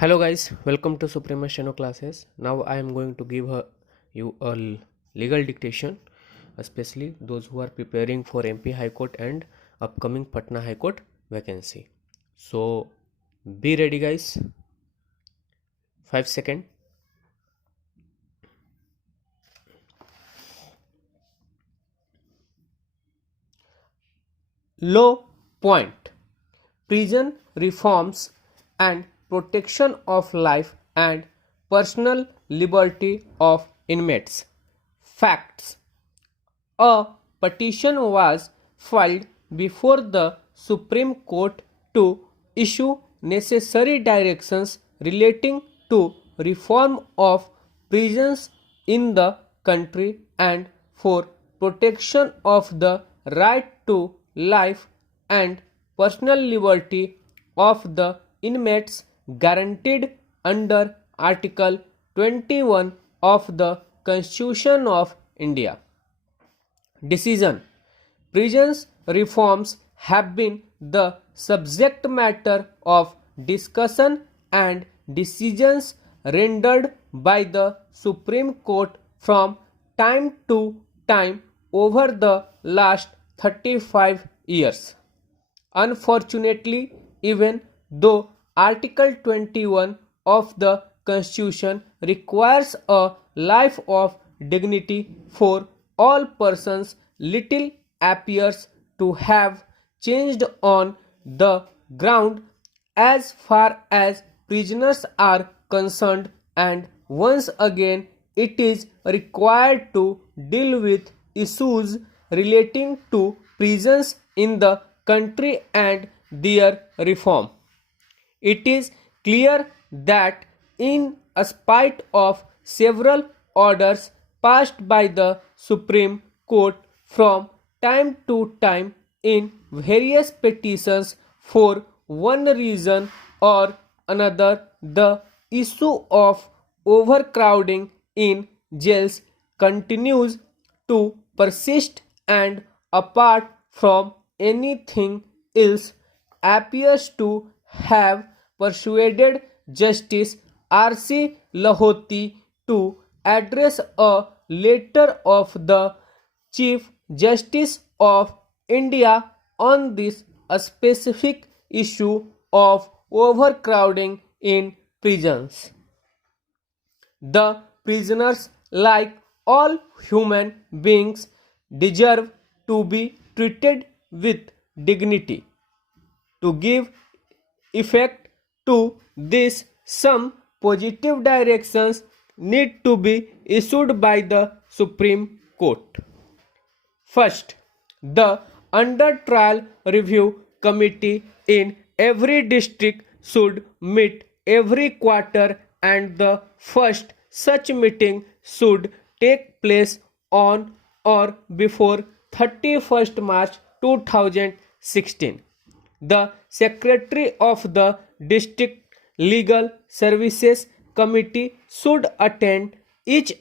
Hello guys, welcome to Suprema Steno classes. Now I am going to give you a legal dictation, especially those who are preparing for MP High Court and upcoming Patna High Court vacancy. So be ready guys. 5 seconds. Law point: prison reforms and protection of life and personal liberty of inmates. Facts: a petition was filed before the Supreme Court to issue necessary directions relating to reform of prisons in the country and for protection of the right to life and personal liberty of the inmates guaranteed under Article 21 of the Constitution of India. Decision: prisons reforms have been the subject matter of discussion and decisions rendered by the Supreme Court from time to time over the last 35 years. Unfortunately, even though Article 21 of the Constitution requires a life of dignity for all persons, little appears to have changed on the ground as far as prisoners are concerned, and once again it is required to deal with issues relating to prisons in the country and their reform. It is clear that in spite of several orders passed by the Supreme Court from time to time in various petitions for one reason or another, the issue of overcrowding in jails continues to persist, and apart from anything else, appears to have persuaded Justice R.C. Lahoti to address a letter of the Chief Justice of India on this specific issue of overcrowding in prisons. The prisoners, like all human beings, deserve to be treated with dignity. To give effect to this, some positive directions need to be issued by the Supreme Court. First, the Under Trial Review Committee in every district should meet every quarter, and the first such meeting should take place on or before 31st March 2016. The Secretary of the District Legal Services Committee should attend each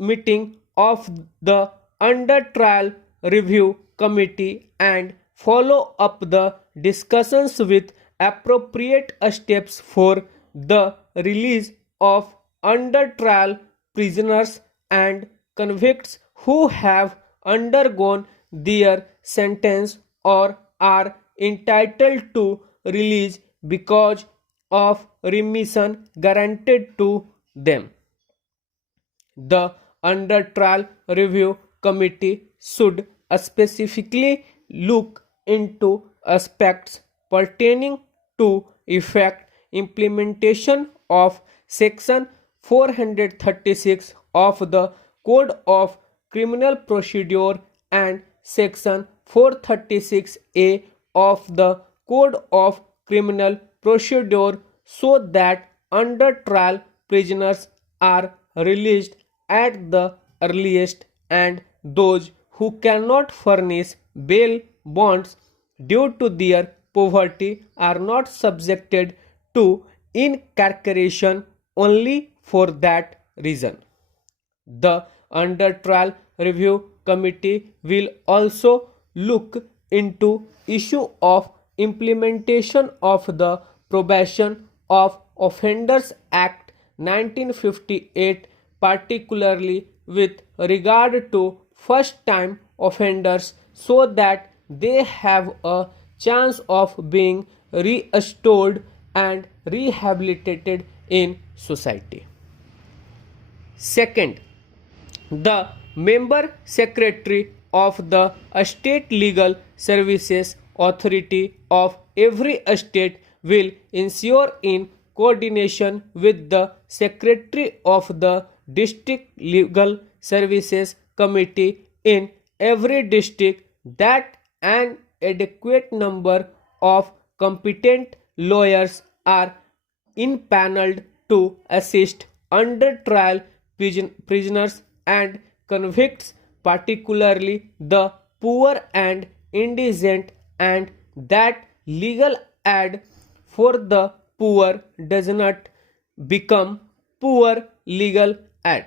meeting of the Under Trial Review Committee and follow up the discussions with appropriate steps for the release of under trial prisoners and convicts who have undergone their sentence or are entitled to release because of remission granted to them. The Under Trial Review Committee should specifically look into aspects pertaining to effect implementation of Section 436 of the Code of Criminal Procedure and Section 436A of the Code of Criminal Procedure so that under trial prisoners are released at the earliest, and those who cannot furnish bail bonds due to their poverty are not subjected to incarceration only for that reason. The Under Trial Review Committee will also look into issue of implementation of the probation of Offenders Act 1958, particularly with regard to first-time offenders, so that they have a chance of being restored and rehabilitated in society. Second, the member secretary of the State Legal Services Authority of every state will ensure, in coordination with the secretary of the District Legal Services Committee in every district, that an adequate number of competent lawyers are impaneled to assist under trial prisoners and convicts, particularly the poor and indigent, and that legal aid for the poor does not become poor legal aid.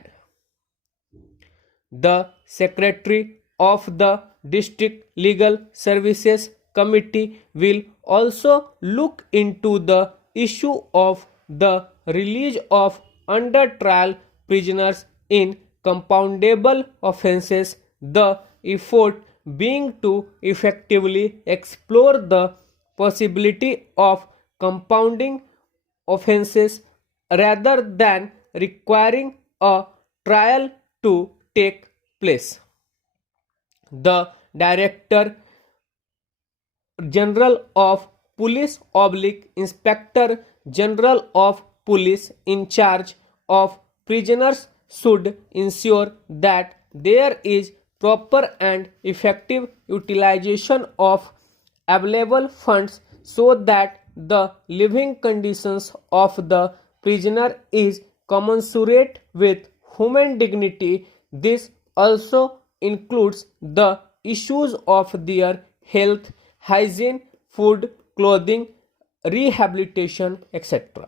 The Secretary of the District Legal Services Committee will also look into the issue of the release of under trial prisoners in compoundable offences, the effort being to effectively explore the possibility of compounding offences rather than requiring a trial to take place. The Director General of Police / Inspector General of Police in charge of prisoners should ensure that there is proper and effective utilization of available funds so that the living conditions of the prisoner is commensurate with human dignity. This also includes the issues of their health, hygiene, food, clothing, rehabilitation, etc.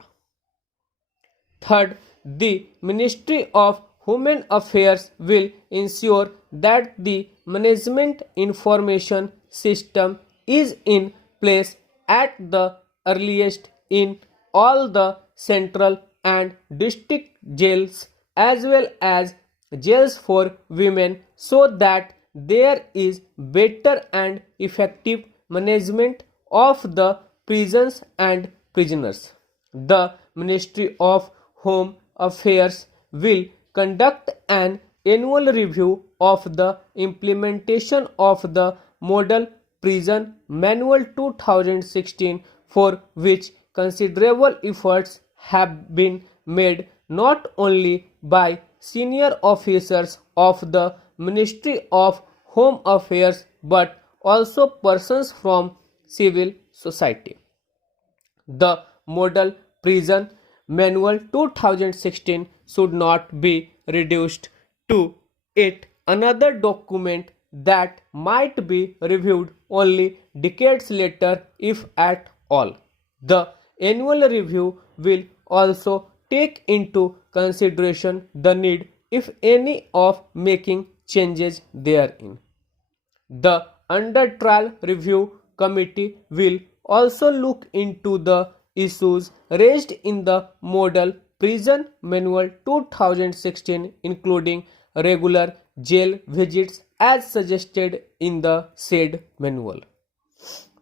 Third, the Ministry of Human Affairs will ensure that the management information system is in place at the earliest in all the central and district jails as well as jails for women, so that there is better and effective management of the prisons and prisoners. The Ministry of Home Affairs will conduct an annual review of the implementation of the Model Prison Manual 2016, for which considerable efforts have been made not only by senior officers of the Ministry of Home Affairs but also persons from civil society. The Model Prison Manual 2016 should not be reduced to it another document that might be reviewed only decades later, if at all. The annual review will also take into consideration the need, if any, of making changes therein. The Under Trial Review Committee will also look into the issues raised in the Model Prison Manual 2016, including regular jail visits as suggested in the said manual.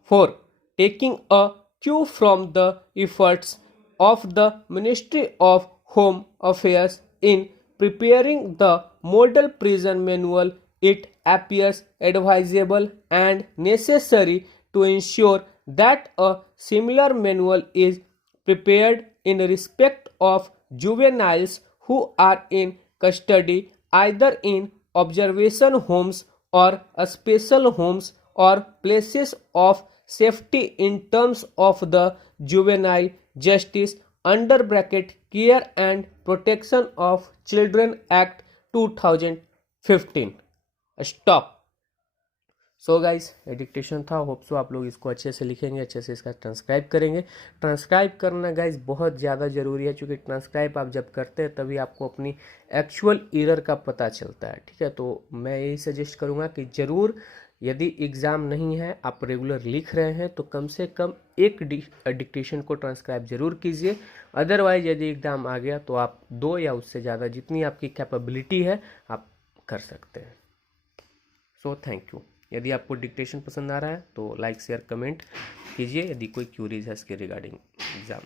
4. Taking a cue from the efforts of the Ministry of Home Affairs in preparing the Model Prison Manual, it appears advisable and necessary to ensure that a similar manual is prepared in respect of juveniles who are in custody either in observation homes or special homes or places of safety in terms of the Juvenile Justice (Care and Protection of Children Act 2015). Stop. So guys, dictation था। Hope so आप लोग इसको अच्छे से लिखेंगे, अच्छे से इसका ट्रांसक्राइब करेंगे। ट्रांसक्राइब करना गाइस बहुत ज़्यादा ज़रूरी है, क्योंकि ट्रांसक्राइब आप जब करते हैं तभी आपको अपनी एक्चुअल एरर का पता चलता है। ठीक है, तो मैं यही सजेस्ट करूँगा कि ज़रूर यदि एग्ज़ाम नहीं है, आप रेगुलर लिख रहे हैं, तो कम से कम एक डिक्टेशन को ट्रांसक्राइब जरूर कीजिए। अदरवाइज यदि एग्ज़ाम आ गया तो आप 2 या उससे ज़्यादा, जितनी आपकी कैपेबिलिटी है, आप कर सकते हैं। So thank you. यदि आपको डिक्टेशन पसंद आ रहा है तो लाइक शेयर कमेंट कीजिए। यदि कोई क्यूरीज है इसके रिगार्डिंग एग्ज़ाम।